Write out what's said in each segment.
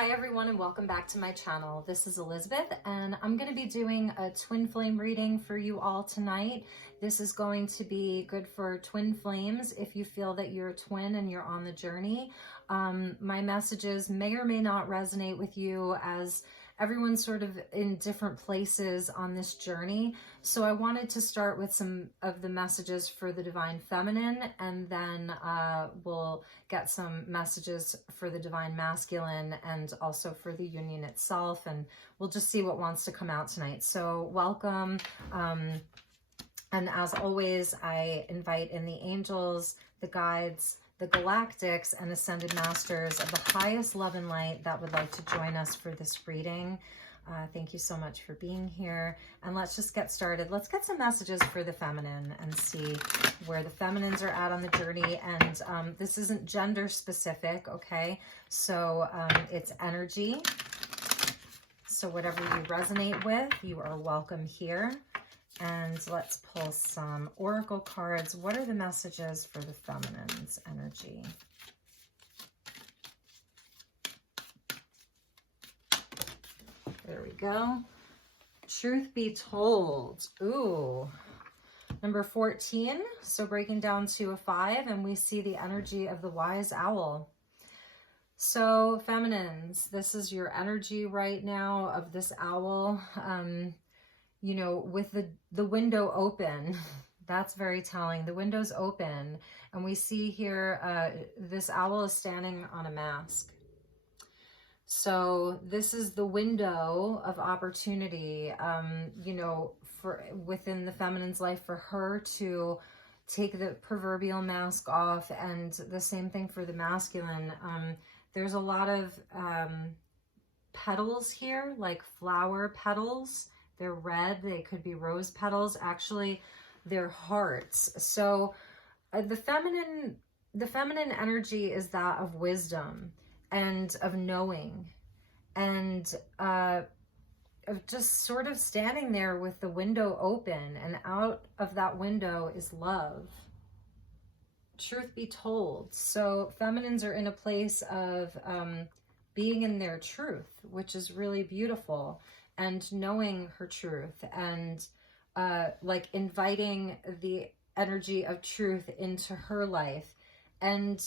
Hi everyone and welcome back to my channel. This is Elizabeth and I'm going to be doing a twin flame reading for you all tonight. This is going to be good for twin flames if you feel that you're a twin and you're on the journey. My messages may or may not resonate with you as everyone's sort of in different places on this journey. So I wanted to start with some of the messages for the Divine Feminine, and then we'll get some messages for the Divine Masculine and also for the union itself. And we'll just see what wants to come out tonight. So welcome. And as always, I invite in the angels, the guides, the galactics, and ascended masters of the highest love and light that would like to join us for this reading. Thank you so much for being here. And let's just get started. Let's get some messages for the feminine and see where the feminines are at on the journey. And this isn't gender specific, okay? So it's energy. So whatever you resonate with, you are welcome here. And let's pull some oracle cards. What are the messages for the feminine's energy? There we go. Truth be told. Ooh. Number 14. So breaking down to a 5, and we see the energy of the wise owl. So feminines, this is your energy right now of this owl. You know, with the window open, that's very telling. The window's open, and we see here this owl is standing on a mask. So this is the window of opportunity, you know, for within the feminine's life, for her to take the proverbial mask off, and the same thing for the masculine. There's a lot of petals here, like flower petals. They're red. They could be rose petals. Actually, they're hearts. So the feminine energy is that of wisdom and of knowing, and of just sort of standing there with the window open, and out of that window is love. Truth be told. So feminines are in a place of being in their truth, which is really beautiful. And knowing her truth, and like inviting the energy of truth into her life. And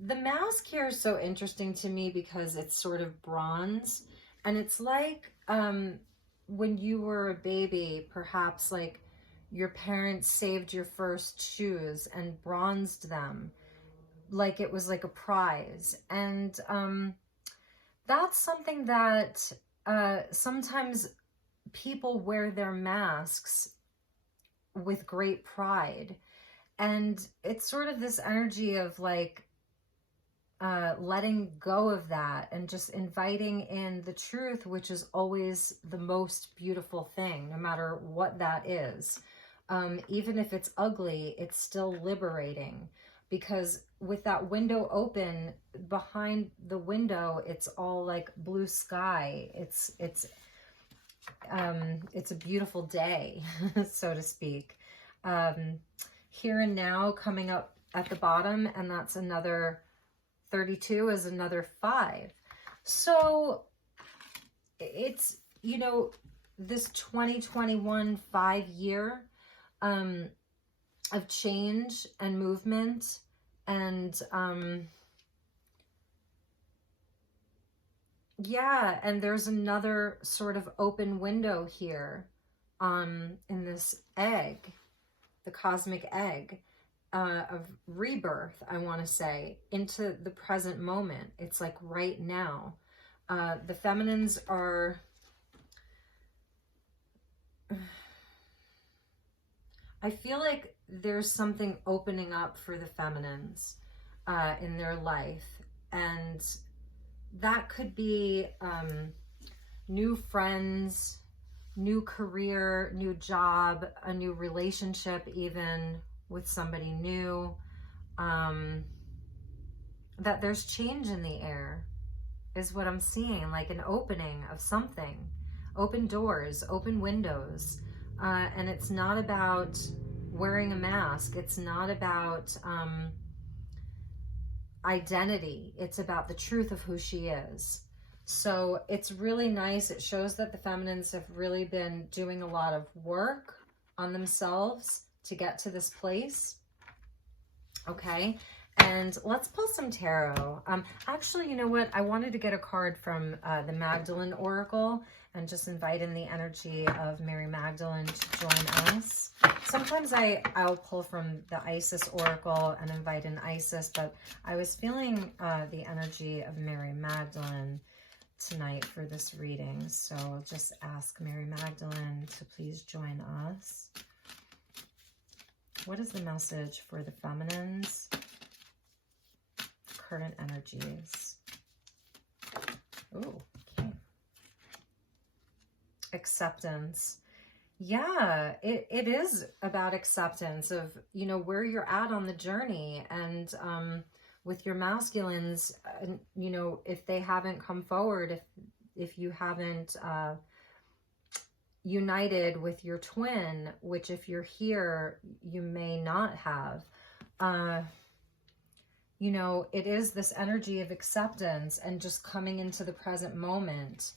the mask here is so interesting to me because it's sort of bronze, and it's like when you were a baby, perhaps like your parents saved your first shoes and bronzed them like it was like a prize. And that's something that sometimes people wear their masks with great pride. And it's sort of this energy of like letting go of that and just inviting in the truth, which is always the most beautiful thing, no matter what that is. Even if it's ugly, it's still liberating. Because with that window open, behind the window, it's all like blue sky. It's a beautiful day, so to speak. Here and now coming up at the bottom, and that's another 32 is another 5. So it's, you know, this 2021 5-year of change and movement, and yeah, and there's another sort of open window here in this egg, the cosmic egg of rebirth, I want to say, into the present moment. It's like right now. The feminines are I feel like there's something opening up for the feminines in their life, and that could be new friends, new career, new job, a new relationship, even with somebody new. That there's change in the air is what I'm seeing, like an opening of something, open doors, open windows. And it's not about wearing a mask. It's not about identity. It's about the truth of who she is. So it's really nice. It shows that the feminines have really been doing a lot of work on themselves to get to this place. Okay. And let's pull some tarot. Actually, you know what? I wanted to get a card from the Magdalene Oracle and just invite in the energy of Mary Magdalene to join us. Sometimes I'll pull from the Isis Oracle and invite in Isis, but I was feeling the energy of Mary Magdalene tonight for this reading. So I'll just ask Mary Magdalene to please join us. What is the message for the feminines? Current energies. Oh, okay. Acceptance. Yeah, it is about acceptance of, you know, where you're at on the journey, and with your masculines, you know, if they haven't come forward, if you haven't united with your twin, which if you're here, you may not have, you know, it is this energy of acceptance and just coming into the present moment.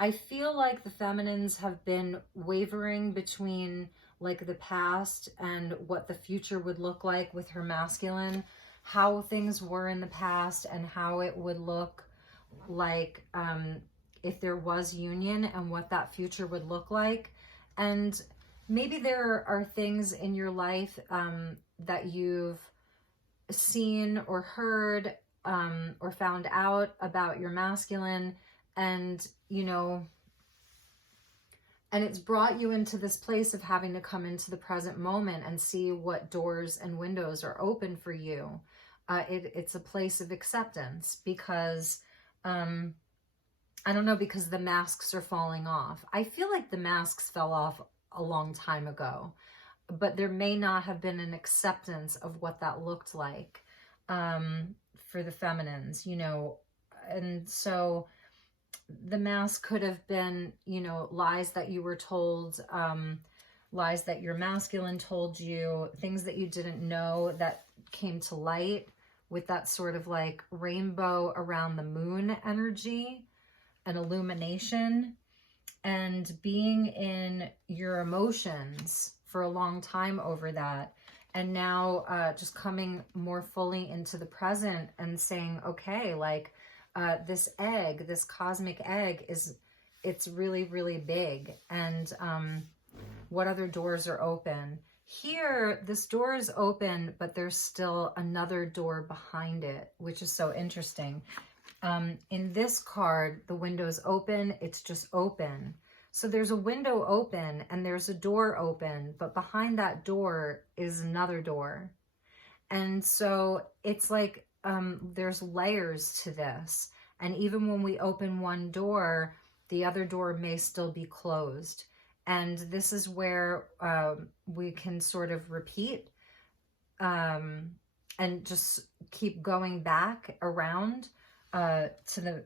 I feel like the feminines have been wavering between like the past and what the future would look like with her masculine, how things were in the past and how it would look like if there was union and what that future would look like. And maybe there are things in your life that you've seen or heard or found out about your masculine, and you know, and it's brought you into this place of having to come into the present moment and see what doors and windows are open for you. It's a place of acceptance because I don't know, because the masks are falling off. I feel like the masks fell off a long time ago, but there may not have been an acceptance of what that looked like for the feminines, you know. And so the mask could have been, you know, lies that you were told, lies that your masculine told you, things that you didn't know that came to light with that sort of like rainbow around the moon energy and illumination, and being in your emotions for a long time over that. And now just coming more fully into the present and saying, okay, like this egg, this cosmic egg it's really, really big. And what other doors are open? Here, this door is open, but there's still another door behind it, which is so interesting. In this card, the window's open, it's just open. So there's a window open and there's a door open, but behind that door is another door. And so it's like there's layers to this. And even when we open one door, the other door may still be closed. And this is where we can sort of repeat and just keep going back around to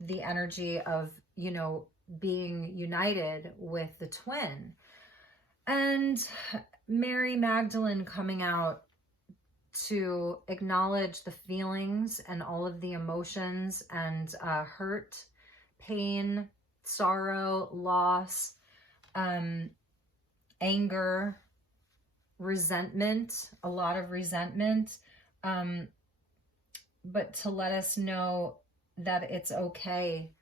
the energy of, you know, being united with the twin. And Mary Magdalene coming out to acknowledge the feelings and all of the emotions and hurt, pain, sorrow, loss, anger, resentment, a lot of resentment, but to let us know that it's okay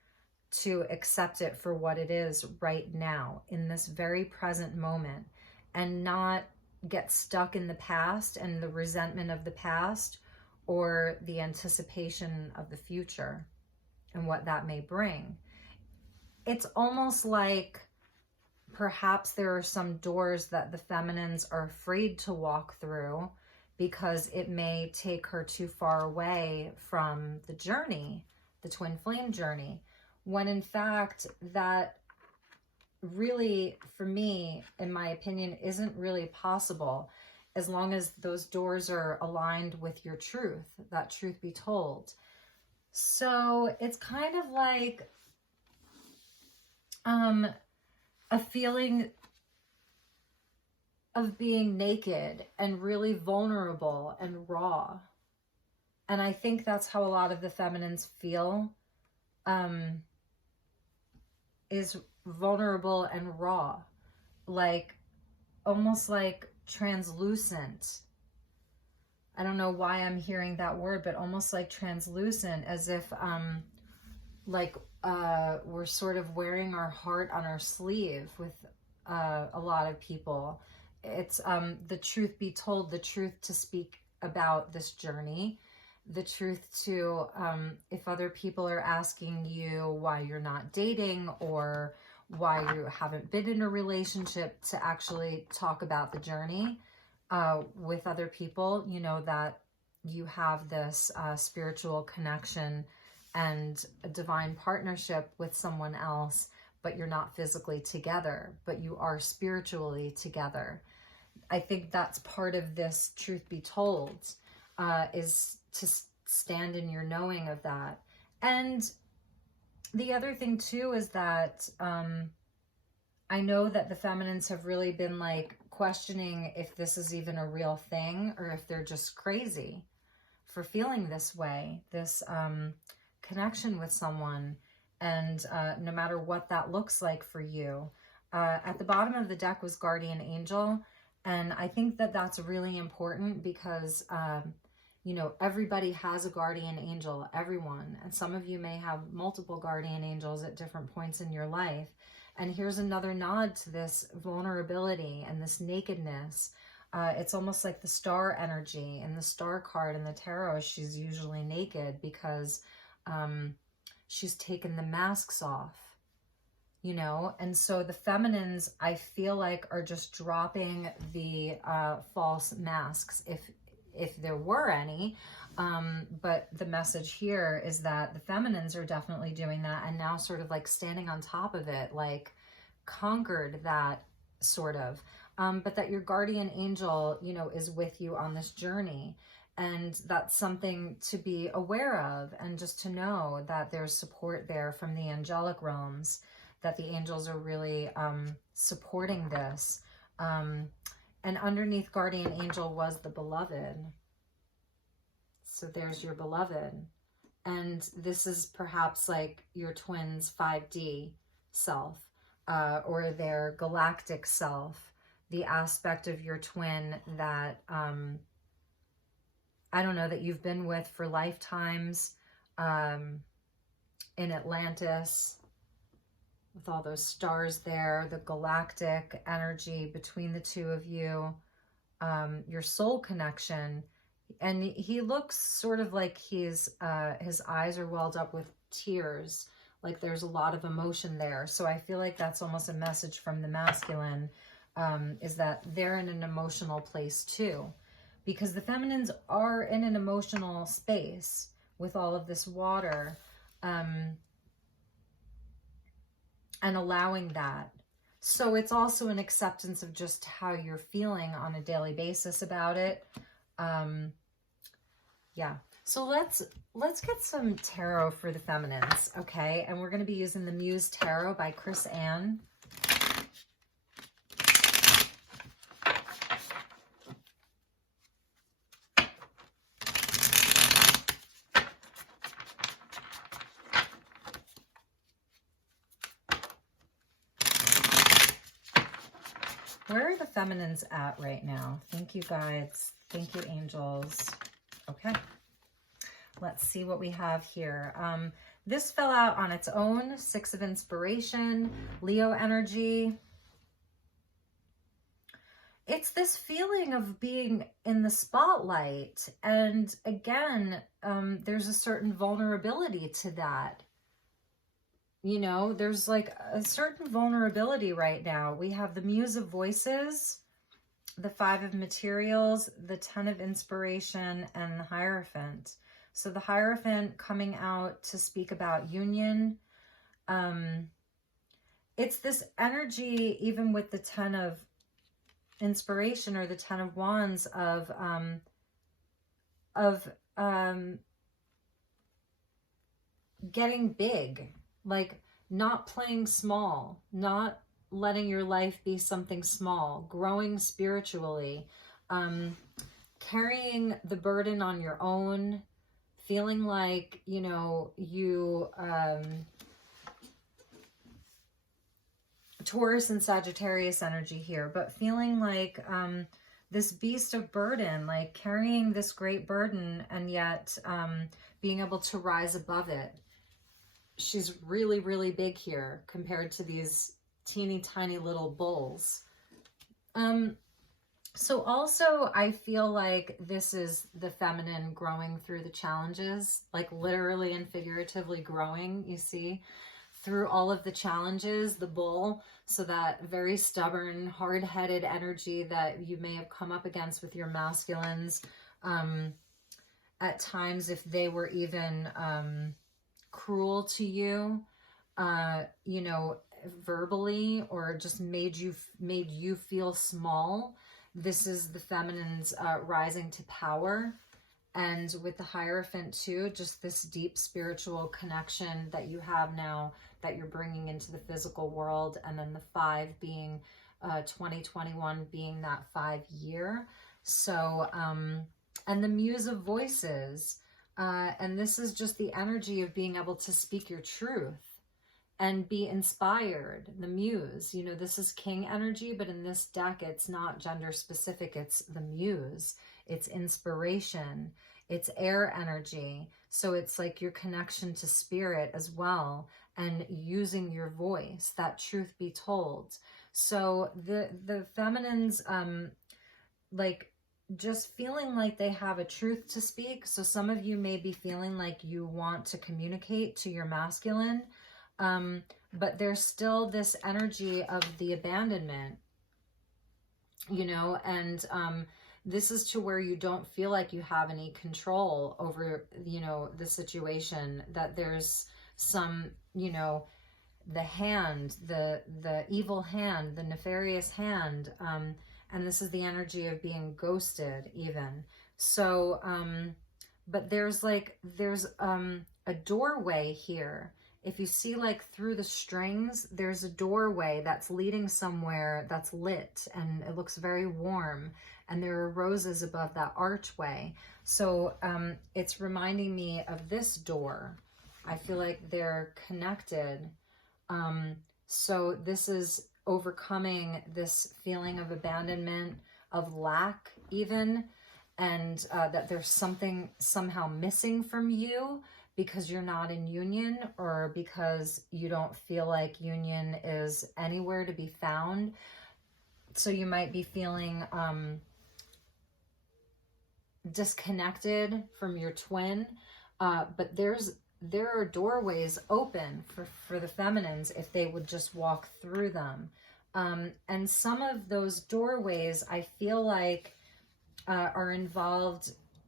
to accept it for what it is right now in this very present moment, and not get stuck in the past and the resentment of the past or the anticipation of the future and what that may bring. It's almost like perhaps there are some doors that the feminines are afraid to walk through because it may take her too far away from the journey, the twin flame journey, when in fact that really, for me, in my opinion, isn't really possible as long as those doors are aligned with your truth, that truth be told. So it's kind of like a feeling of being naked and really vulnerable and raw And I think that's how a lot of the feminines feel, is vulnerable and raw, like almost like translucent. I don't know why I'm hearing that word, but almost like translucent, as if we're sort of wearing our heart on our sleeve with a lot of people. It's the truth be told, the truth to speak about this journey, the truth to, if other people are asking you why you're not dating or why you haven't been in a relationship, to actually talk about the journey with other people, you know, that you have this spiritual connection and a divine partnership with someone else, but you're not physically together, but you are spiritually together. I think that's part of this truth be told, is to stand in your knowing of that. And the other thing too is that I know that the feminines have really been like questioning if this is even a real thing, or if they're just crazy for feeling this way, this connection with someone. And no matter what that looks like for you, at the bottom of the deck was Guardian Angel. And I think that that's really important because, you know, everybody has a guardian angel, everyone. And some of you may have multiple guardian angels at different points in your life. And here's another nod to this vulnerability and this nakedness. It's almost like the star energy, and the star card in the tarot, she's usually naked because she's taken the masks off, you know? And so the feminines, I feel like, are just dropping the false masks, if there were any. But the message here is that the feminines are definitely doing that, and now sort of like standing on top of it, like conquered that sort of, but that your guardian angel, you know, is with you on this journey. And that's something to be aware of, and just to know that there's support there from the angelic realms, that the angels are really supporting this. And underneath guardian angel was the beloved. So there's your beloved. And this is perhaps like your twin's 5D self, or their galactic self, the aspect of your twin that, I don't know, that you've been with for lifetimes, in Atlantis, with all those stars there, the galactic energy between the two of you, your soul connection. And he looks sort of like he's, his eyes are welled up with tears, like there's a lot of emotion there. So I feel like that's almost a message from the masculine, is that they're in an emotional place too, because the feminines are in an emotional space with all of this water, and allowing that. So it's also an acceptance of just how you're feeling on a daily basis about it. Yeah. So let's get some tarot for the feminines, okay? And we're going to be using the Muse Tarot by Chris Ann. Where are the feminines at right now? Thank you, guides. Thank you, angels. Okay. Let's see what we have here. This fell out on its own. 6 of Inspiration, Leo energy. It's this feeling of being in the spotlight. And again, there's a certain vulnerability to that. You know, there's like a certain vulnerability right now. We have the Muse of Voices, the 5 of Materials, the 10 of Inspiration, and the Hierophant. So the Hierophant coming out to speak about union. It's this energy, even with the 10 of Inspiration or the 10 of Wands, of getting big, like not playing small, not letting your life be something small, growing spiritually, carrying the burden on your own, feeling like, you know, you, Taurus and Sagittarius energy here, but feeling like this beast of burden, like carrying this great burden and yet being able to rise above it. She's really, really big here compared to these teeny tiny little bulls. So also I feel like this is the feminine growing through the challenges, like literally and figuratively growing, you see, through all of the challenges, the bull. So that very stubborn, hard-headed energy that you may have come up against with your masculines, at times, if they were even cruel to you, you know, verbally, or just made you feel small. This is the feminine's rising to power. And with the Hierophant too, just this deep spiritual connection that you have now that you're bringing into the physical world. And then the 5 being 2021 being that 5 year. So, and the Muse of Voices. And this is just the energy of being able to speak your truth and be inspired. The Muse, you know, this is King energy, but in this deck, it's not gender specific. It's the Muse. It's inspiration. It's air energy. So it's like your connection to spirit as well, and using your voice, that truth be told. So the feminines, like just feeling like they have a truth to speak. So some of you may be feeling like you want to communicate to your masculine, but there's still this energy of the abandonment, you know, and this is to where you don't feel like you have any control over, you know, the situation, that there's some, you know, the hand, the evil hand, the nefarious hand, and this is the energy of being ghosted even. So, but there's a doorway here. If you see like through the strings, there's a doorway that's leading somewhere that's lit, and it looks very warm, and there are roses above that archway. So it's reminding me of this door. I feel like they're connected. So this is overcoming this feeling of abandonment, of lack even, and that there's something somehow missing from you because you're not in union, or because you don't feel like union is anywhere to be found. So you might be feeling disconnected from your twin, but there are doorways open for the feminines if they would just walk through them. And some of those doorways, I feel like, are involve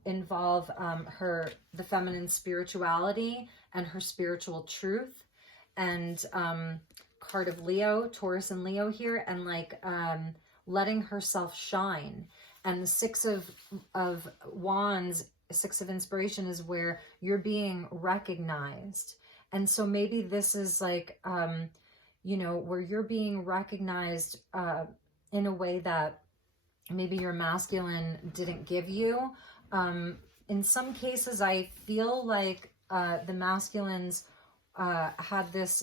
the feminine spirituality and her spiritual truth, and card of Leo, Taurus and Leo here, and like letting herself shine. And the 6 of Wands, 6 of Inspiration, is where you're being recognized. And so maybe this is like, you know, where you're being recognized in a way that maybe your masculine didn't give you. In some cases, I feel like the masculines had this,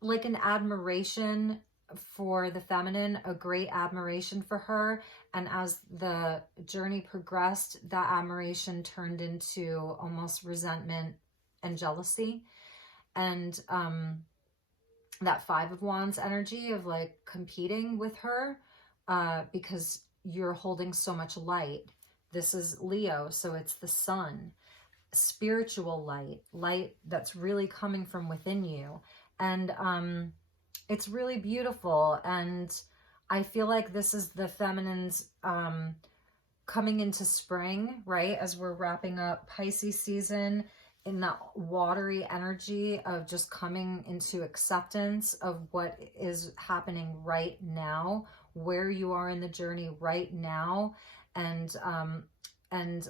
like an admiration for the feminine, a great admiration for her. And as the journey progressed, that admiration turned into almost resentment and jealousy. And that 5 of Wands energy of like competing with her because you're holding so much light. This is Leo, so it's the sun, spiritual light that's really coming from within you. And it's really beautiful. And I feel like this is the feminines coming into spring, right? As we're wrapping up Pisces season, in that watery energy of just coming into acceptance of what is happening right now, where you are in the journey right now, and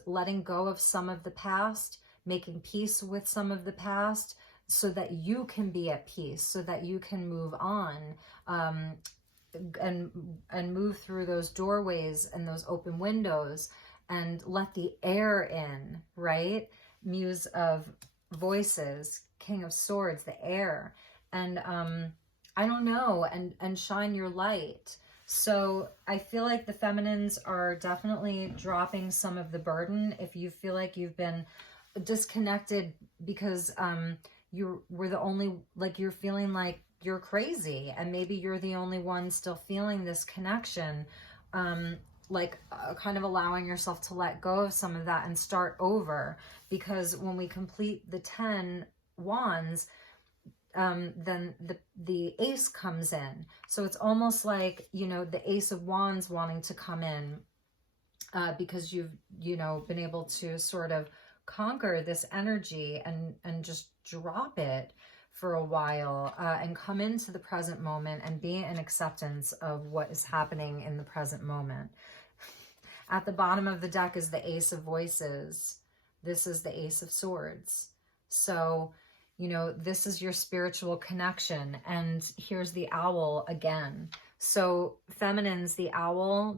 letting go of some of the past, making peace with some of the past, so that you can be at peace, so that you can move on, and move through those doorways and those open windows, and let the air in, right? Muse of Voices, King of Swords, the air, and I don't know, and shine your light. So I feel like the feminines are definitely dropping some of the burden. If you feel like you've been disconnected because you were the only, like you're feeling like you're crazy, and maybe you're the only one still feeling this connection, kind of allowing yourself to let go of some of that and start over. Because when we complete the 10 wands, then the ace comes in. So it's almost like, you know, the ace of wands wanting to come in, because you've, you know, been able to sort of conquer this energy and just drop it for a while, and come into the present moment and be in acceptance of what is happening in the present moment. At the bottom of the deck is the Ace of Voices. This is the Ace of Swords. So, you know, this is your spiritual connection. And here's the owl again. So feminines, the owl,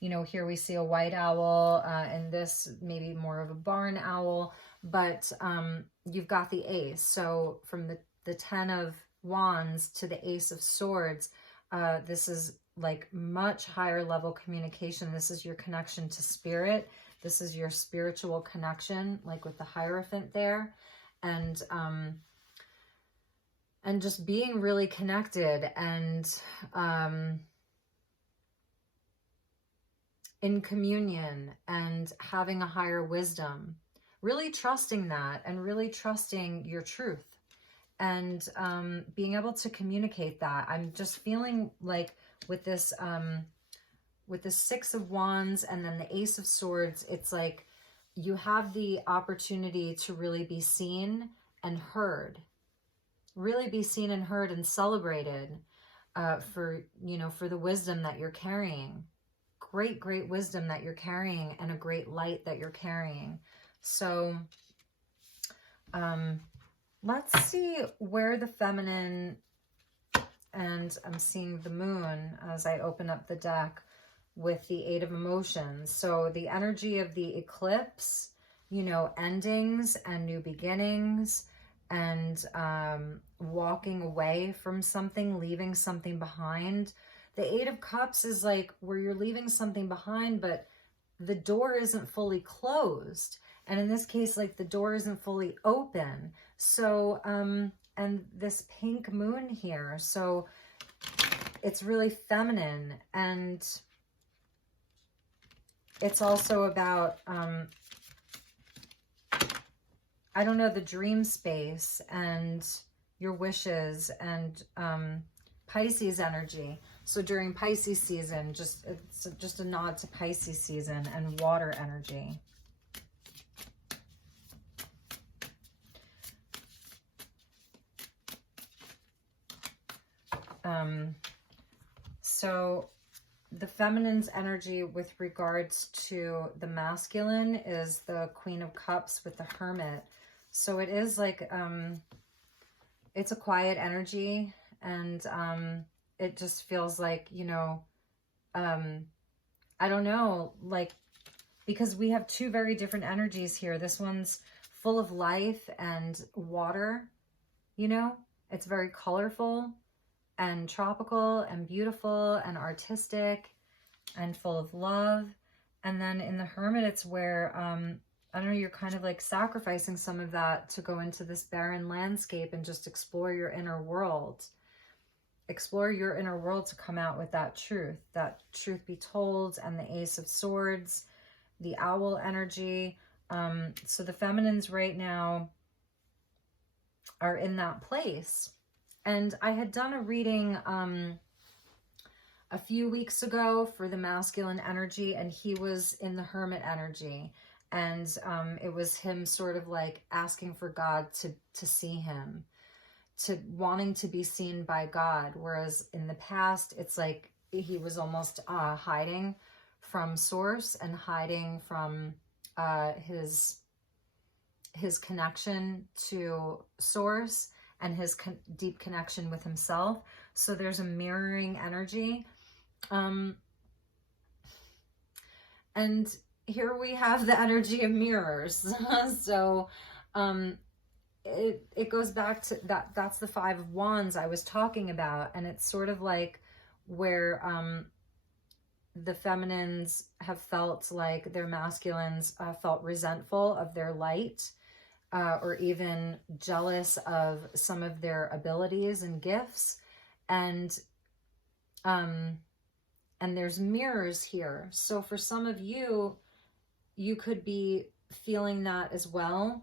you know, here we see a white owl, and this maybe more of a barn owl, but you've got the ace. So from the 10 of wands to the Ace of Swords, this is like much higher level communication. This is your connection to spirit. This is your spiritual connection, like with the Hierophant there. And just being really connected and in communion and having a higher wisdom, really trusting that and really trusting your truth, and being able to communicate that. I'm just feeling like with this Six of Wands and then the Ace of Swords, it's like you have the opportunity to really be seen and heard, really be seen and heard and celebrated for, you know, for the wisdom that you're carrying. Great wisdom that you're carrying, and a great light that you're carrying. So let's see where the feminine, and I'm seeing the moon as I open up the deck with the Eight of Emotions. So the energy of the eclipse, you know, endings and new beginnings, and walking away from something, leaving something behind. The Eight of Cups is like where you're leaving something behind, but the door isn't fully closed. And in this case, like the door isn't fully open. So, and this pink moon here. So it's really feminine. And it's also about, I don't know, the dream space and your wishes and Pisces energy. So during Pisces season, it's just a nod to Pisces season and water energy. So the feminine's energy with regards to the masculine is the Queen of Cups with the Hermit. So it is like, it's a quiet energy, and it just feels like, you know, I don't know, like, because we have two very different energies here. This one's full of life and water, you know, it's very colorful and tropical and beautiful and artistic and full of love. And then in the Hermit, it's where, I don't know, you're kind of like sacrificing some of that to go into this barren landscape and just explore your inner world. Explore your inner world to come out with that truth be told. And the Ace of Swords, the owl energy. So the feminines right now are in that place. And I had done a reading a few weeks ago for the masculine energy, and he was in the Hermit energy. And it was him sort of like asking for God to see him, to wanting to be seen by God. Whereas in the past, it's like he was almost hiding from source and hiding from his connection to source and his deep connection with himself. So there's a mirroring energy. And here we have the energy of mirrors. So it goes back to that's the Five of Wands I was talking about, and it's sort of like where the feminines have felt like their masculines felt resentful of their light, or even jealous of some of their abilities and gifts, and there's mirrors here. So for some of you, you could be feeling that as well.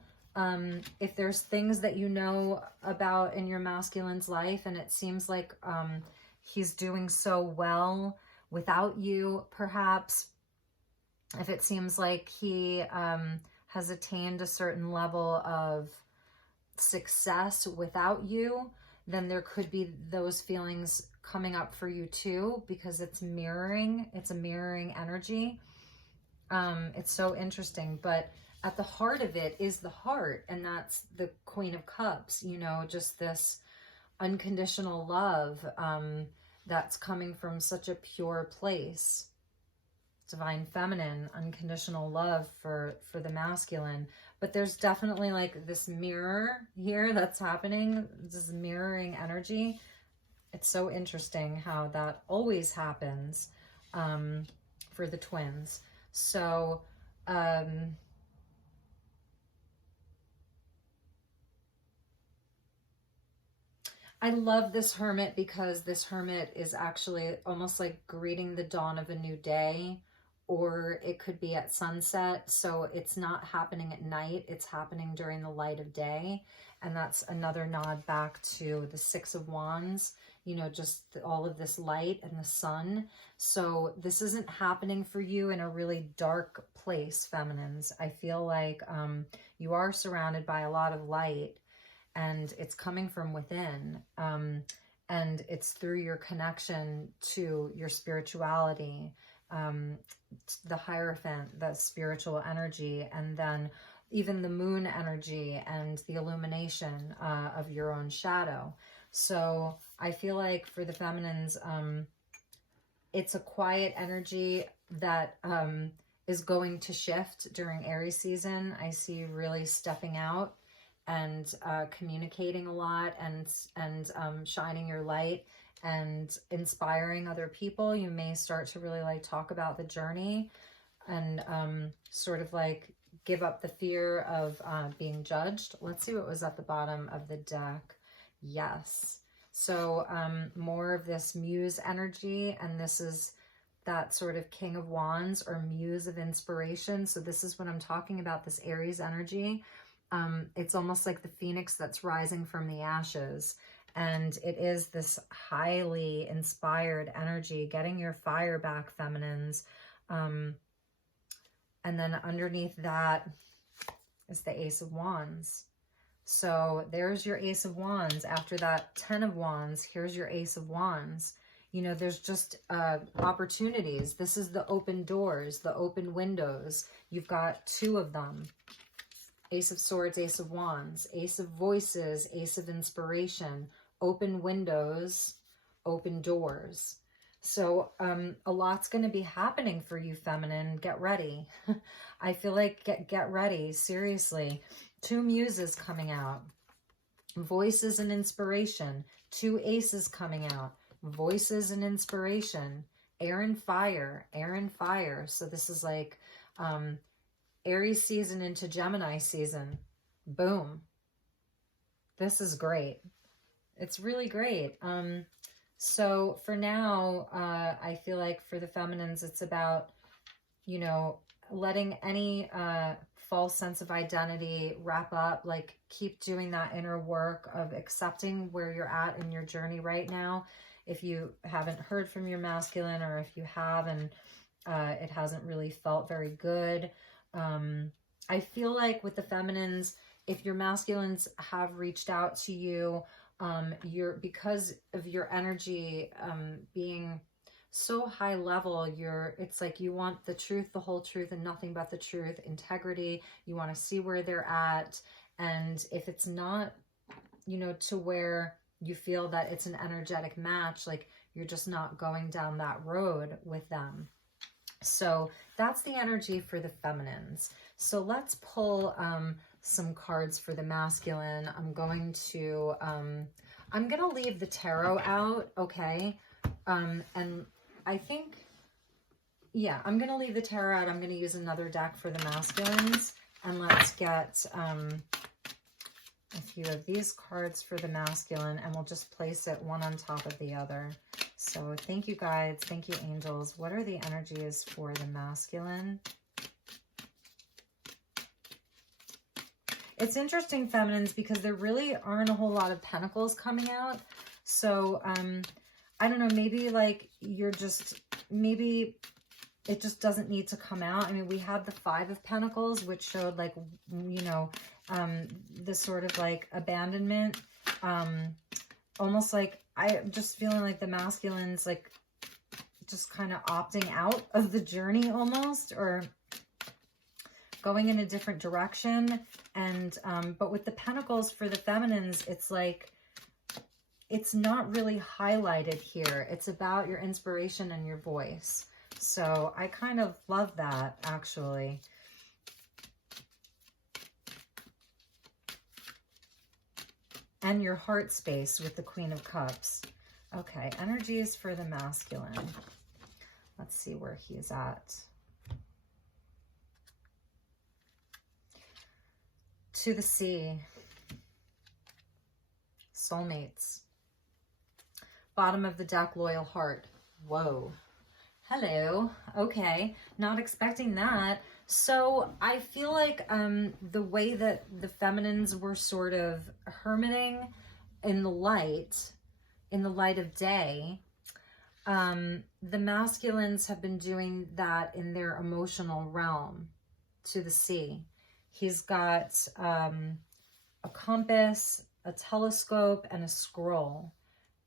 If there's things that you know about in your masculine's life and it seems like he's doing so well without you, perhaps, if it seems like he has attained a certain level of success without you, then there could be those feelings coming up for you too, because it's a mirroring energy. It's so interesting, but at the heart of it is the heart, and that's the Queen of Cups, you know, just this unconditional love that's coming from such a pure place. Divine feminine, unconditional love for the masculine. But there's definitely like this mirror here that's happening, this mirroring energy. It's so interesting how that always happens for the twins. So I love this Hermit, because this Hermit is actually almost like greeting the dawn of a new day, or it could be at sunset. So it's not happening at night, it's happening during the light of day. And that's another nod back to the Six of Wands, you know, just all of this light and the sun. So this isn't happening for you in a really dark place, feminines. I feel like you are surrounded by a lot of light, and it's coming from within, and it's through your connection to your spirituality, the Hierophant, the spiritual energy, and then even the moon energy and the illumination of your own shadow. So I feel like for the feminines, it's a quiet energy that is going to shift during Aries season. I see you really stepping out and communicating a lot, and shining your light and inspiring other people. You may start to really like talk about the journey, and sort of like give up the fear of being judged. Let's see what was at the bottom of the deck. Yes. So more of this muse energy, and this is that sort of King of Wands or muse of inspiration. So this is what I'm talking about, this Aries energy. It's almost like the phoenix that's rising from the ashes. And it is this highly inspired energy, getting your fire back, feminines. And then underneath that is the Ace of Wands. So there's your Ace of Wands. After that 10 of Wands, here's your Ace of Wands. You know, there's just opportunities. This is the open doors, the open windows. You've got 2 of them. Ace of Swords, Ace of Wands, Ace of Voices, Ace of Inspiration, open windows, open doors. So a lot's going to be happening for you, feminine. Get ready. I feel like get ready, seriously. 2 muses coming out. Voices and inspiration. 2 aces coming out. Voices and inspiration. Air and fire. Air and fire. So this is like Aries season into Gemini season. Boom. This is great. It's really great. So for now, I feel like for the feminines, it's about, you know, letting any false sense of identity wrap up. Like, keep doing that inner work of accepting where you're at in your journey right now. If you haven't heard from your masculine, or if you have and it hasn't really felt very good, I feel like with the feminines, if your masculines have reached out to you, because of your energy being so high level, it's like you want the truth, the whole truth, and nothing but the truth, integrity. You want to see where they're at. And if it's not, you know, to where you feel that it's an energetic match, like you're just not going down that road with them. So that's the energy for the feminines. So let's pull some cards for the masculine. I'm going to leave the tarot out, okay? And I think, yeah, I'm going to leave the tarot out. I'm going to use another deck for the masculines. And let's get a few of these cards for the masculine, and we'll just place it one on top of the other. So thank you, guides. Thank you, angels. What are the energies for the masculine? It's interesting, feminines, because there really aren't a whole lot of pentacles coming out. So, I don't know, maybe like you're just, maybe it just doesn't need to come out. I mean, we had the 5 of Pentacles, which showed like, you know, the sort of like abandonment, almost like I'm just feeling like the masculine's like just kind of opting out of the journey almost, or going in a different direction. And, but with the Pentacles for the feminines, it's like, it's not really highlighted here. It's about your inspiration and your voice. So I kind of love that, actually. And your heart space with the Queen of Cups. Okay, energies for the masculine. Let's see where he's at. To the sea. Soulmates. Bottom of the deck, loyal heart. Whoa. Hello. Okay. Not expecting that. So I feel like the way that the feminines were sort of hermiting in the light of day, the masculines have been doing that in their emotional realm, to the sea. He's got a compass, a telescope, and a scroll.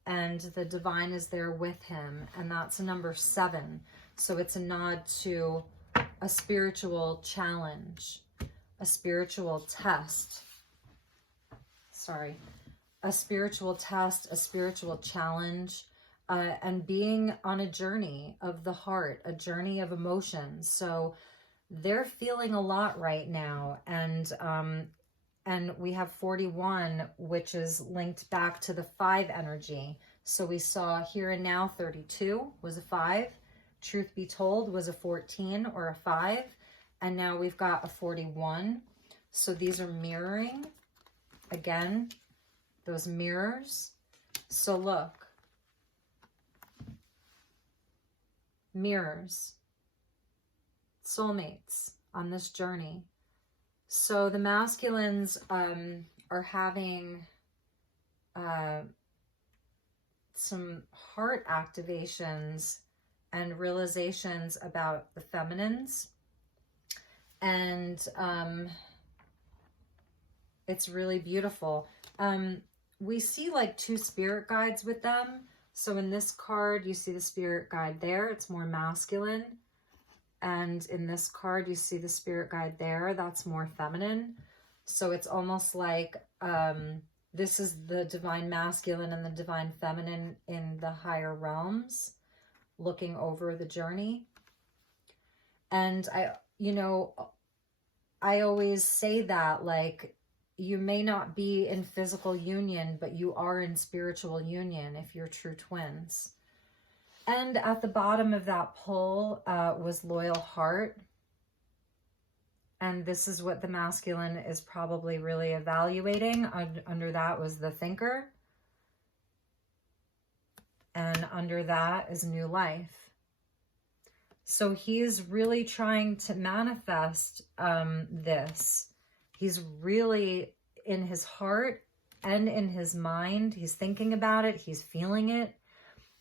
And the divine is there with him. And that's number 7. So it's a nod to a spiritual challenge, a spiritual test. Sorry. A spiritual test, a spiritual challenge, and being on a journey of the heart, a journey of emotions. So they're feeling a lot right now. And we have 41, which is linked back to the 5 energy. So we saw here and now 32 was a 5. Truth be told was a 14 or a 5. And now we've got a 41. So these are mirroring. Again, those mirrors. So look. Mirrors. Soulmates on this journey. So the masculines are having some heart activations and realizations about the feminines. And it's really beautiful. We see like 2 spirit guides with them. So in this card, you see the spirit guide there. It's more masculine. And in this card, you see the spirit guide there. That's more feminine. So it's almost like this is the divine masculine and the divine feminine in the higher realms, looking over the journey. And I always say that, like, you may not be in physical union, but you are in spiritual union if you're true twins. And at the bottom of that pull was loyal heart. And this is what the masculine is probably really evaluating. Under that was the thinker. And under that is new life. So he's really trying to manifest this. He's really in his heart and in his mind. He's thinking about it. He's feeling it.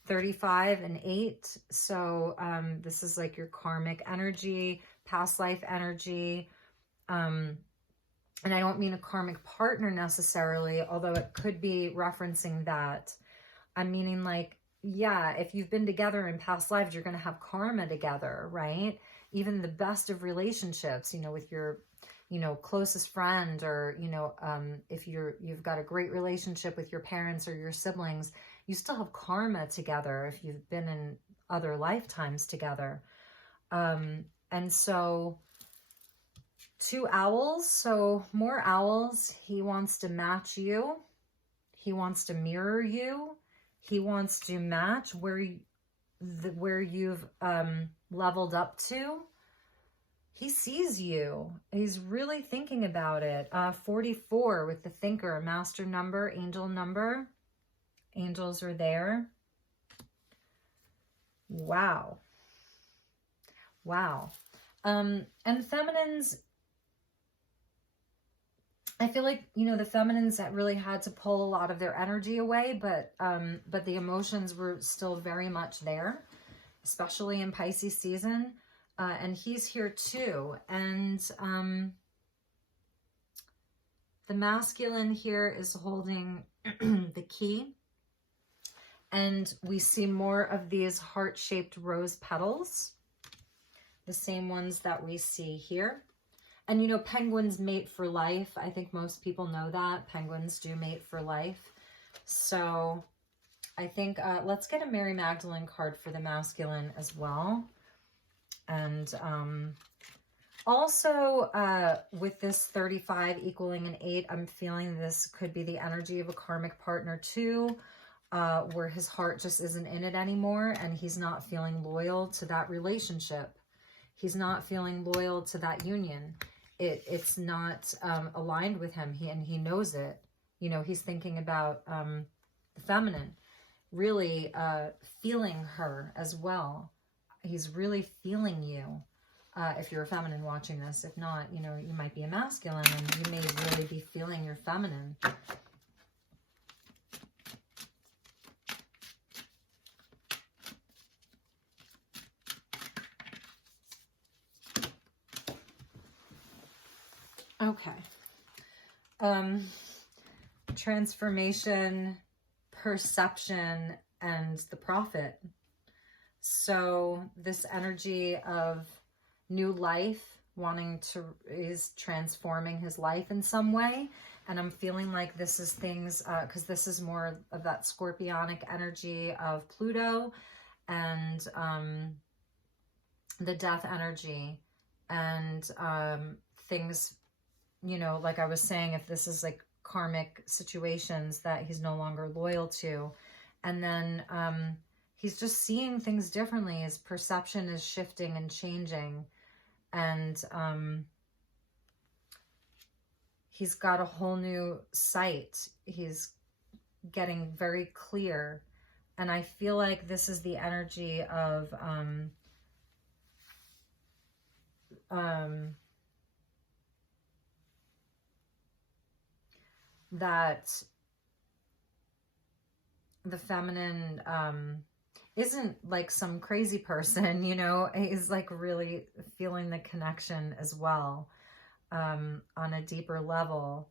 35 and 8. So this is like your karmic energy, past life energy. And I don't mean a karmic partner necessarily, although it could be referencing that. I'm meaning like, yeah, if you've been together in past lives, you're going to have karma together, right? Even the best of relationships, with your, closest friend, or, if you've got a great relationship with your parents or your siblings, you still have karma together if you've been in other lifetimes together. And so 2 owls, so more owls. He wants to match you. He wants to mirror you. He wants to match where you've leveled up to. He sees you. He's really thinking about it. 44 with the thinker, master number, angel number. Angels are there. Wow. Wow. And feminines, I feel like, you know, the feminines that really had to pull a lot of their energy away, but the emotions were still very much there, especially in Pisces season. And he's here too. And the masculine here is holding the key. And we see more of these heart-shaped rose petals, the same ones that we see here. And, you know, penguins mate for life. I think most people know that. Penguins do mate for life. So I think let's get a Mary Magdalene card for the masculine as well. And also with this 35 equaling an 8, I'm feeling this could be the energy of a karmic partner too, where his heart just isn't in it anymore and he's not feeling loyal to that relationship. He's not feeling loyal to that union. It's not aligned with him, and he knows it. You know, he's thinking about the feminine, really feeling her as well. He's really feeling you. If you're a feminine watching this, if not, you know, you might be a masculine and you may really be feeling your feminine. Okay. Transformation, perception, and the prophet. So this energy of new life, is transforming his life in some way. And I'm feeling like this is things, because this is more of that scorpionic energy of Pluto and the death energy and things, you know, like I was saying, if this is like karmic situations that he's no longer loyal to. And then he's just seeing things differently. His perception is shifting and changing. And he's got a whole new sight. He's getting very clear. And I feel like this is the energy of that the feminine isn't like some crazy person, you know, he's like really feeling the connection as well on a deeper level.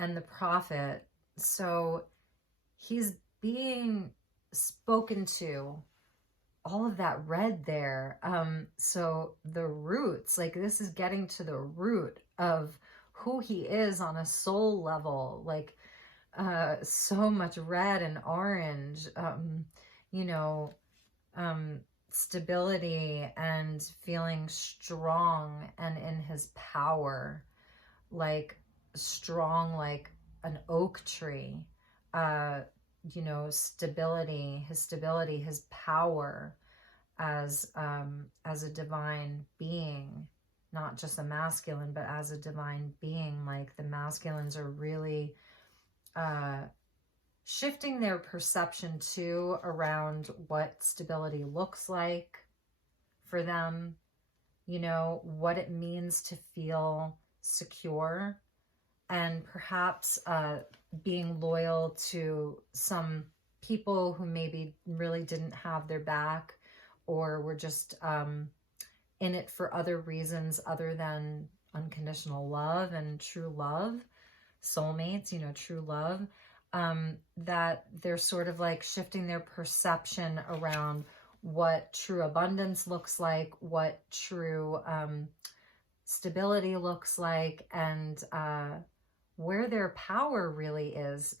And the prophet, so he's being spoken to, all of that red there. So the roots, like this is getting to the root of who he is on a soul level, like so much red and orange, you know, stability and feeling strong and in his power, like strong, like an oak tree, you know, stability, his power as a divine being, not just a masculine, but as a divine being. Like the masculines are really shifting their perception too around what stability looks like for them, you know, what it means to feel secure, and perhaps being loyal to some people who maybe really didn't have their back or were just in it for other reasons other than unconditional love and true love, soulmates, you know, true love, that they're sort of like shifting their perception around what true abundance looks like, what true stability looks like, and where their power really is,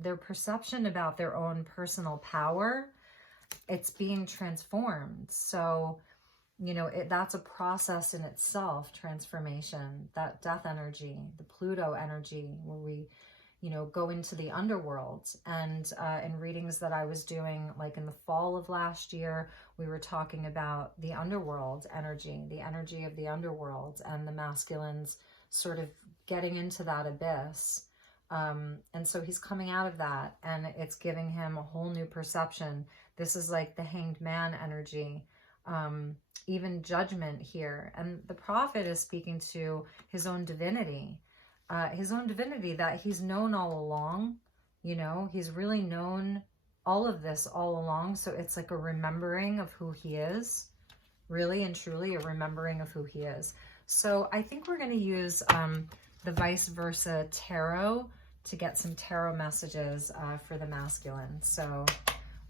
their perception about their own personal power it's being transformed. So, you know, that's a process in itself, transformation, that death energy, the Pluto energy, where we, you know, go into the underworld. And in readings that I was doing, like in the fall of last year, we were talking about the underworld energy, the energy of the underworld, and the masculines sort of getting into that abyss. And so he's coming out of that, and it's giving him a whole new perception. This is like the Hanged Man energy, even judgment here. And the prophet is speaking to his own divinity that he's known all along. You know, he's really known all of this all along. So it's like a remembering of who he is, really and truly a remembering of who he is. So I think we're going to use the vice versa tarot to get some tarot messages for the masculine. So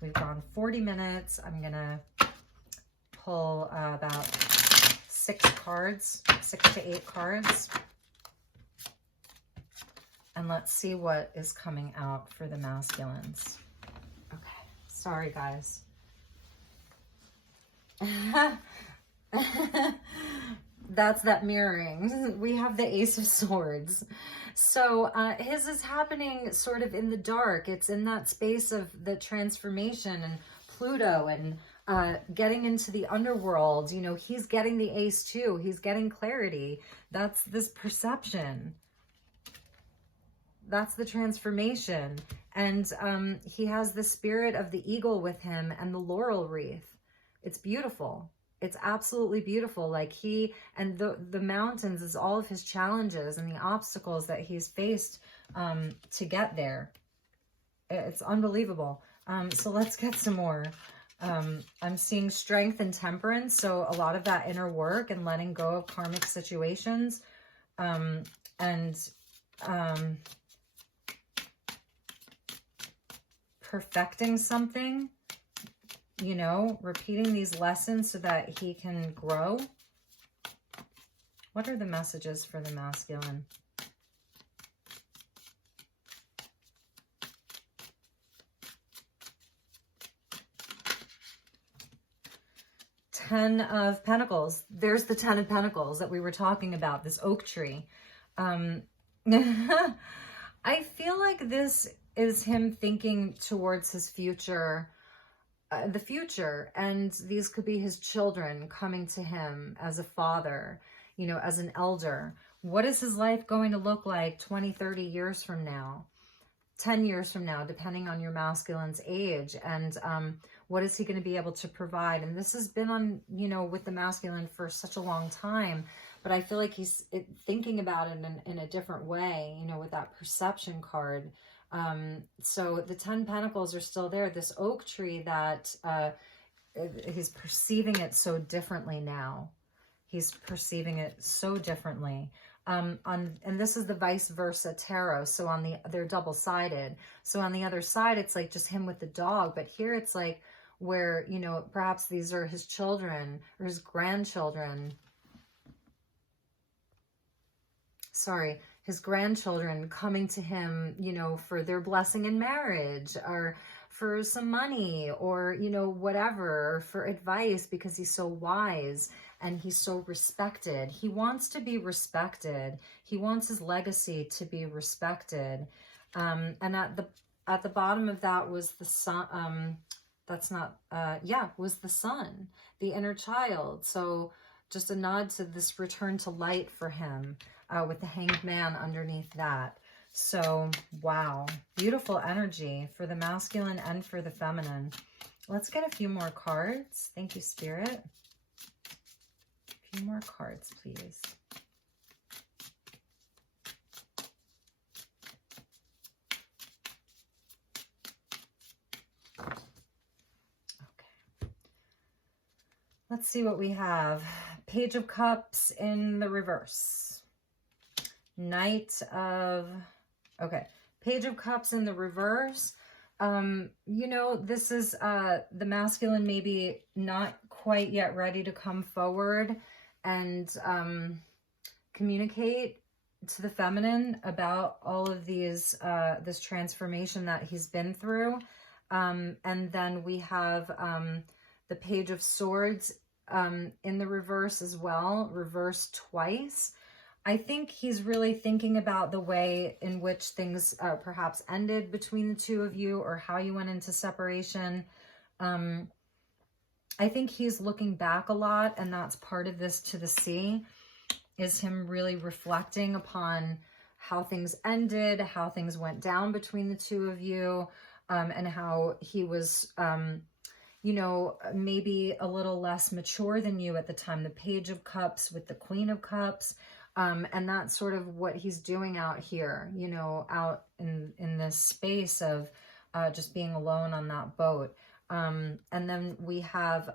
we've gone 40 minutes. I'm going to pull about 6 to 8 cards. And let's see what is coming out for the masculines. Okay, sorry guys. That's that mirroring. We have the Ace of Swords. So his is happening sort of in the dark. It's in that space of the transformation and Pluto and getting into the underworld. You know, he's getting the Ace too. He's getting clarity. That's this perception. That's the transformation. And he has the spirit of the eagle with him and the laurel wreath. It's beautiful. It's absolutely beautiful. Like and the mountains is all of his challenges and the obstacles that he's faced to get there. It's unbelievable. So let's get some more. I'm seeing strength and temperance. So a lot of that inner work and letting go of karmic situations. Perfecting something, you know, repeating these lessons so that he can grow. What are the messages for the masculine? Ten of Pentacles. There's the Ten of Pentacles that we were talking about, this oak tree. I feel like this is him thinking towards his future, the future, and these could be his children coming to him as a father, you know, as an elder. What is his life going to look like 20, 30 years from now, 10 years from now, depending on your masculine's age? And what is he going to be able to provide? And this has been on, you know, with the masculine for such a long time, but I feel like he's thinking about it in a different way, you know, with that perception card. So the 10 Pentacles are still there. This oak tree that he's perceiving it so differently now. He's perceiving it so differently. And this is the vice versa tarot. So they're double-sided. So on the other side, it's like just him with the dog. But here it's like where, you know, perhaps these are his children or his grandchildren. Sorry. His grandchildren coming to him, you know, for their blessing in marriage or for some money or, you know, whatever, or for advice because he's so wise and he's so respected. He wants to be respected. He wants his legacy to be respected. And at the bottom of that was the sun. Was the sun, the inner child. So just a nod to this return to light for him. With the Hanged Man underneath that. So, wow. Beautiful energy for the masculine and for the feminine. Let's get a few more cards. Thank you, Spirit. A few more cards, please. Okay. Let's see what we have. Page of Cups in the reverse. Page of Cups in the reverse. You know, this is the masculine maybe not quite yet ready to come forward and communicate to the feminine about all of these, this transformation that he's been through. And then we have the Page of Swords in the reverse as well, reversed twice. I think he's really thinking about the way in which things perhaps ended between the two of you, or how you went into separation. I think he's looking back a lot, and that's part of this to the sea, is him really reflecting upon how things ended, how things went down between the two of you, and how he was, you know, maybe a little less mature than you at the time. The Page of Cups with the Queen of Cups. And that's sort of what he's doing out here, you know, out in this space of just being alone on that boat. And then we have,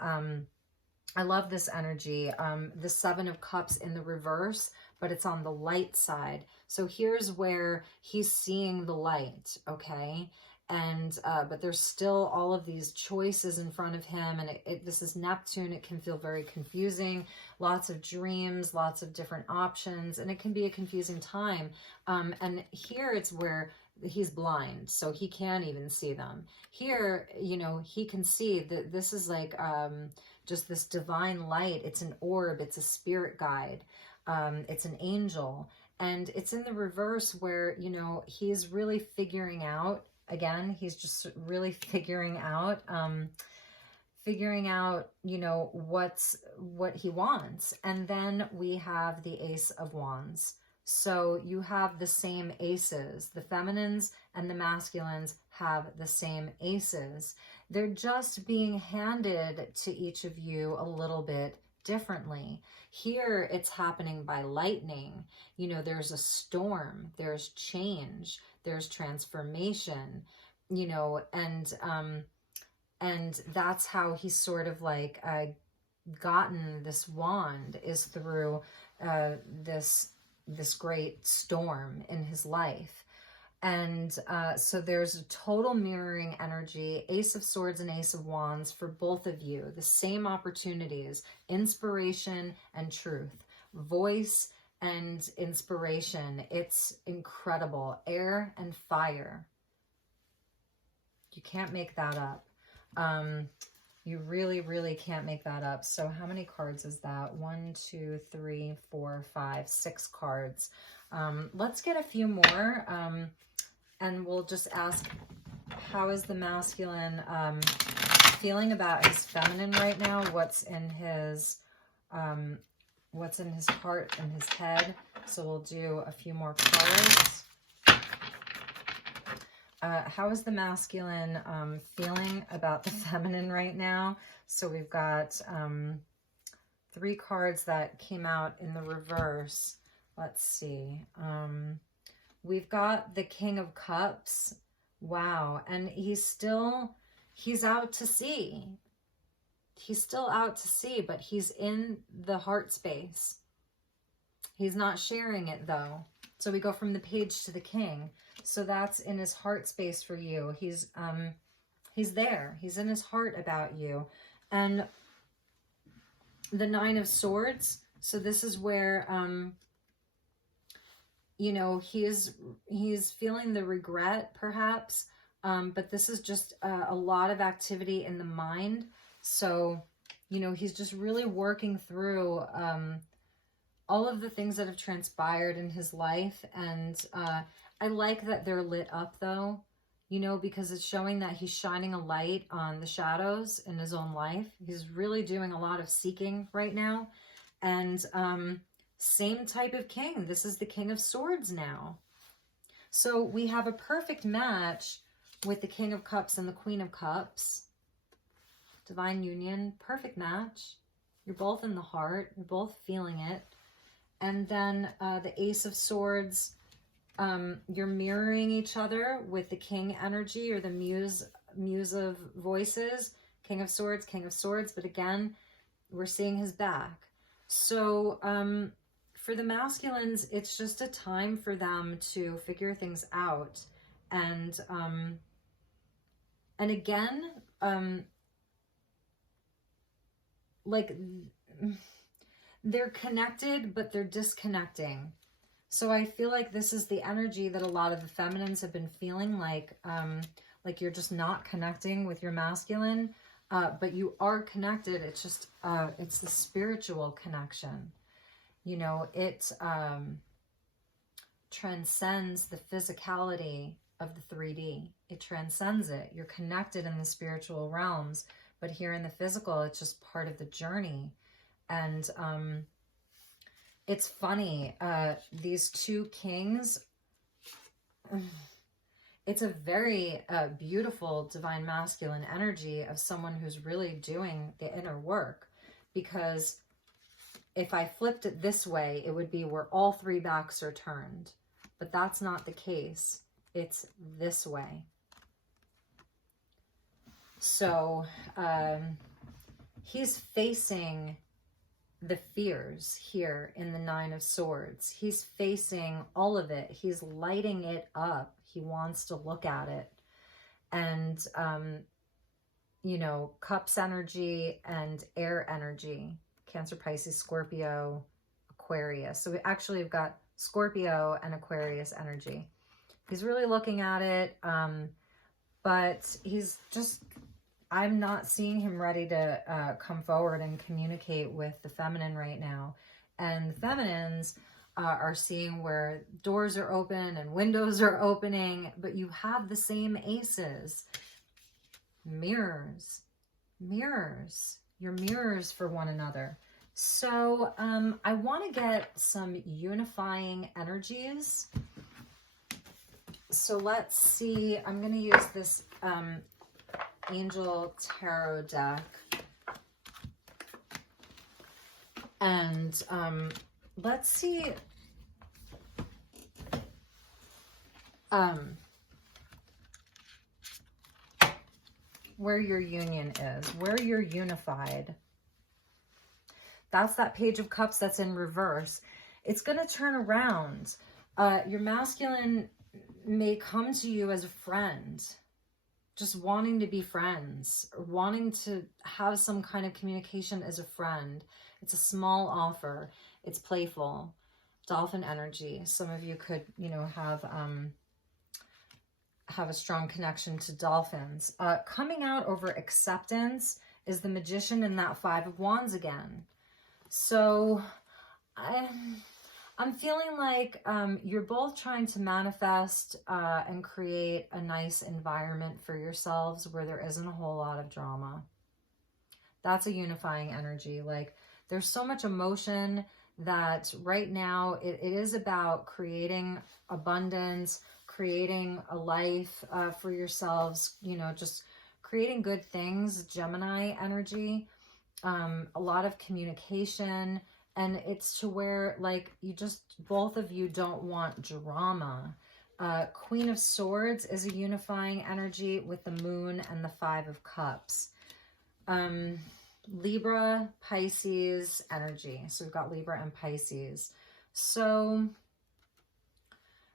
I love this energy, the Seven of Cups in the reverse, but it's on the light side. So here's where he's seeing the light, okay? And, but there's still all of these choices in front of him. And this is Neptune. It can feel very confusing, lots of dreams, lots of different options, and it can be a confusing time. And here it's where he's blind, so he can't even see them. Here, you know, he can see that this is like, just this divine light. It's an orb. It's a spirit guide. It's an angel. And it's in the reverse where, you know, he's really figuring out, again, he's just really figuring out, you know, what he wants. And then we have the Ace of Wands. So you have the same aces. The feminines and the masculines have the same aces. They're just being handed to each of you a little bit differently. Here it's happening by lightning. You know, there's a storm, there's change, there's transformation, you know, and that's how he's sort of like gotten this wand, is through this great storm in his life. And so there's a total mirroring energy, Ace of Swords and Ace of Wands for both of you. The same opportunities, inspiration and truth, voice and inspiration. It's incredible. Air and fire. You can't make that up. You really, really can't make that up. So how many cards is that? 1, 2, 3, 4, 5, 6 cards. Let's get a few more. And we'll just ask, how is the masculine feeling about his feminine right now? What's in his heart and his head? So we'll do a few more cards. How is the masculine feeling about the feminine right now? So we've got 3 cards that came out in the reverse. Let's see. We've got the King of Cups. Wow. And he's out to sea. He's still out to sea, but he's in the heart space. He's not sharing it though. So we go from the Page to the King. So that's in his heart space for you. He's there. He's in his heart about you. And the Nine of Swords. So this is where, you know, he's feeling the regret perhaps, but this is just a lot of activity in the mind. So, you know, he's just really working through all of the things that have transpired in his life. And I like that they're lit up though, you know, because it's showing that he's shining a light on the shadows in his own life. He's really doing a lot of seeking right now. And same type of king. This is the King of Swords now. So we have a perfect match with the King of Cups and the Queen of Cups. Divine union, perfect match. You're both in the heart. You're both feeling it. And then the Ace of Swords, you're mirroring each other with the King energy, or the muse of voices. King of Swords. But again, we're seeing his back. So for the masculines, it's just a time for them to figure things out. And again, like they're connected, but they're disconnecting. So I feel like this is the energy that a lot of the feminines have been feeling, like you're just not connecting with your masculine, but you are connected. It's just, it's the spiritual connection. You know, it transcends the physicality of the 3D. It transcends it. You're connected in the spiritual realms, but here in the physical, it's just part of the journey. And it's funny, these two kings, it's a very beautiful divine masculine energy of someone who's really doing the inner work. Because if I flipped it this way, it would be where all three backs are turned. But that's not the case. It's this way. So he's facing the fears here in the 9 of Swords. He's facing all of it. He's lighting it up. He wants to look at it. And, you know, Cups energy and air energy. Cancer, Pisces, Scorpio, Aquarius. So we actually have got Scorpio and Aquarius energy. He's really looking at it, but he's just, I'm not seeing him ready to come forward and communicate with the feminine right now. And the feminines are seeing where doors are open and windows are opening, but you have the same aces. Mirrors. Mirrors. You're mirrors for one another. So I want to get some unifying energies. So let's see. I'm going to use this Angel Tarot deck. And let's see where your union is, where you're unified. That's that Page of Cups that's in reverse. It's going to turn around. Your masculine may come to you as a friend, just wanting to be friends, or wanting to have some kind of communication as a friend. It's a small offer. It's playful. Dolphin energy. Some of you could, you know, have a strong connection to dolphins. Coming out over acceptance is the Magician and that 5 of Wands again. So I'm feeling like you're both trying to manifest and create a nice environment for yourselves where there isn't a whole lot of drama. That's a unifying energy. Like, there's so much emotion that right now it is about creating abundance, creating a life for yourselves, you know, just creating good things, Gemini energy, a lot of communication. And it's to where, like, you just, both of you don't want drama. Queen of Swords is a unifying energy with the Moon and the 5 of Cups. Libra, Pisces energy. So we've got Libra and Pisces. So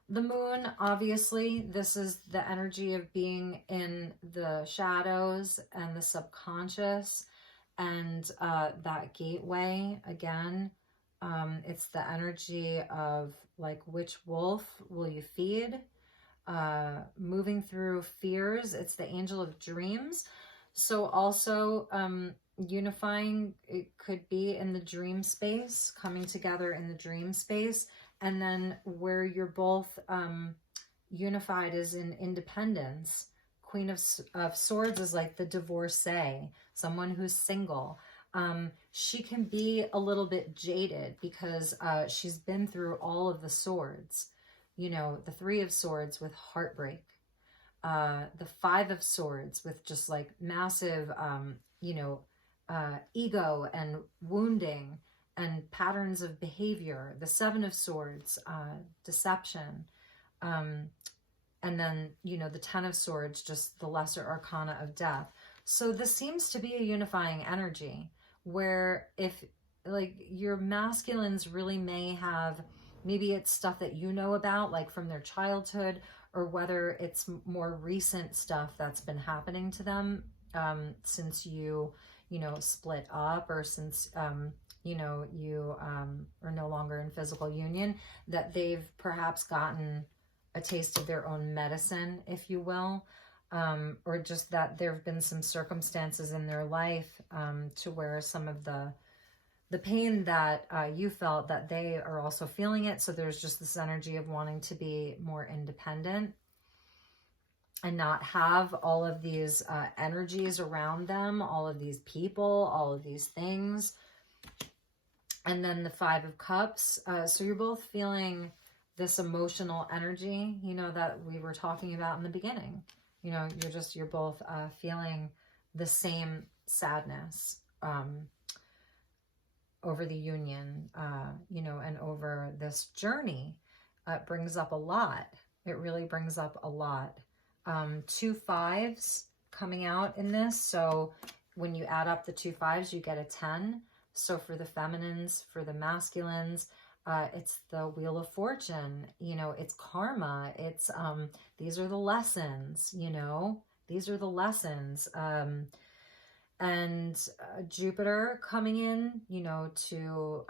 the Moon, obviously, this is the energy of being in the shadows and the subconscious. And that gateway, again, it's the energy of, like, which wolf will you feed? Moving through fears. It's the Angel of Dreams. So also unifying, it could be in the dream space, coming together in the dream space. And then where you're both unified is in independence. Queen of Swords is like the divorcee, someone who's single. She can be a little bit jaded because she's been through all of the swords. You know, the 3 of Swords with heartbreak. The 5 of Swords with just like massive, you know, ego and wounding and patterns of behavior. The 7 of Swords, deception. And then, you know, the 10 of Swords, just the lesser arcana of death. So this seems to be a unifying energy where if, like, your masculines really may have, maybe it's stuff that you know about, like from their childhood, or whether it's more recent stuff that's been happening to them since you know, split up, or since you know, you are no longer in physical union, that they've perhaps gotten a taste of their own medicine, if you will, or just that there have been some circumstances in their life to where some of the pain that you felt, that they are also feeling it. So there's just this energy of wanting to be more independent and not have all of these energies around them, all of these people, all of these things. And then the Five of Cups. So you're both feeling this emotional energy, you know, that we were talking about in the beginning. You know, you're both feeling the same sadness over the union, you know, and over this journey. It brings up a lot. It really brings up a lot. 2 5s coming out in this. So when you add up the 2 5s, you get a 10. So for the feminines, for the masculines, it's the Wheel of Fortune, you know, it's karma. It's, these are the lessons, you know, these are the lessons. And Jupiter coming in, you know, to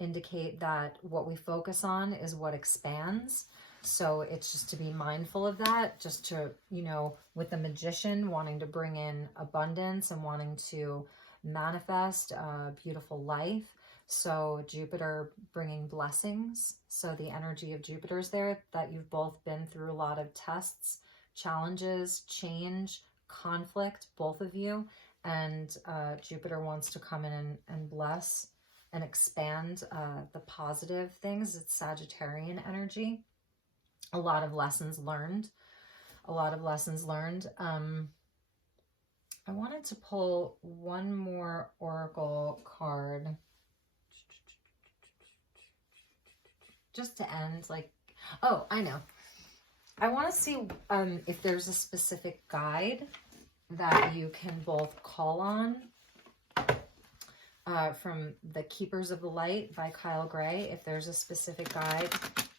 indicate that what we focus on is what expands. So it's just to be mindful of that, just to, you know, with the Magician wanting to bring in abundance and wanting to manifest a beautiful life. So Jupiter bringing blessings. So the energy of Jupiter is there, that you've both been through a lot of tests, challenges, change, conflict, both of you. And Jupiter wants to come in and bless and expand the positive things. It's Sagittarian energy. A lot of lessons learned. A lot of lessons learned. I wanted to pull one more oracle card just to end, like, oh, I know. I want to see if there's a specific guide that you can both call on from The Keepers of the Light by Kyle Gray. If there's a specific guide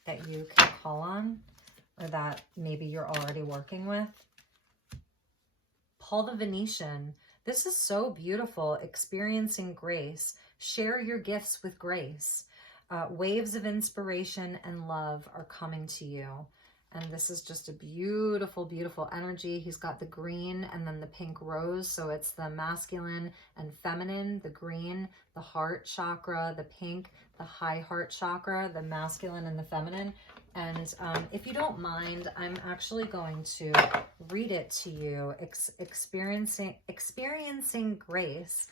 that you can call on, or that maybe you're already working with. Paul the Venetian. This is so beautiful. Experiencing grace. Share your gifts with grace. Waves of inspiration and love are coming to you. And this is just a beautiful, beautiful energy. He's got the green and then the pink rose. So it's the masculine and feminine, the green, the heart chakra, the pink, the high heart chakra, the masculine and the feminine. And if you don't mind, I'm actually going to read it to you. Experiencing grace.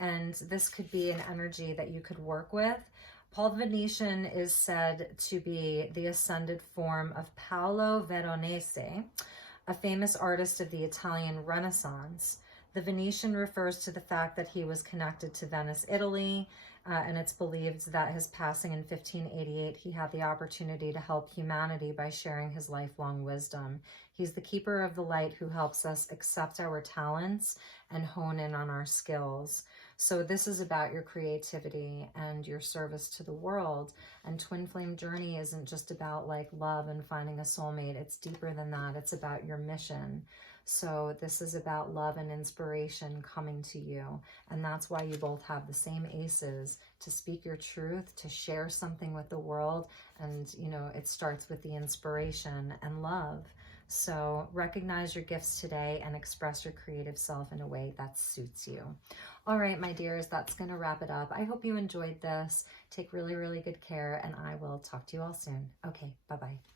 And this could be an energy that you could work with. Paul the Venetian is said to be the ascended form of Paolo Veronese, a famous artist of the Italian Renaissance. The Venetian refers to the fact that he was connected to Venice, Italy, and it's believed that his passing in 1588, he had the opportunity to help humanity by sharing his lifelong wisdom. He's the keeper of the light who helps us accept our talents and hone in on our skills. So this is about your creativity and your service to the world. And Twin Flame Journey isn't just about like love and finding a soulmate. It's deeper than that. It's about your mission. So this is about love and inspiration coming to you. And that's why you both have the same aces, to speak your truth, to share something with the world. And, you know, it starts with the inspiration and love. So recognize your gifts today and express your creative self in a way that suits you. All right, my dears, that's going to wrap it up. I hope you enjoyed this. Take really, really good care, and I will talk to you all soon. Okay, bye-bye.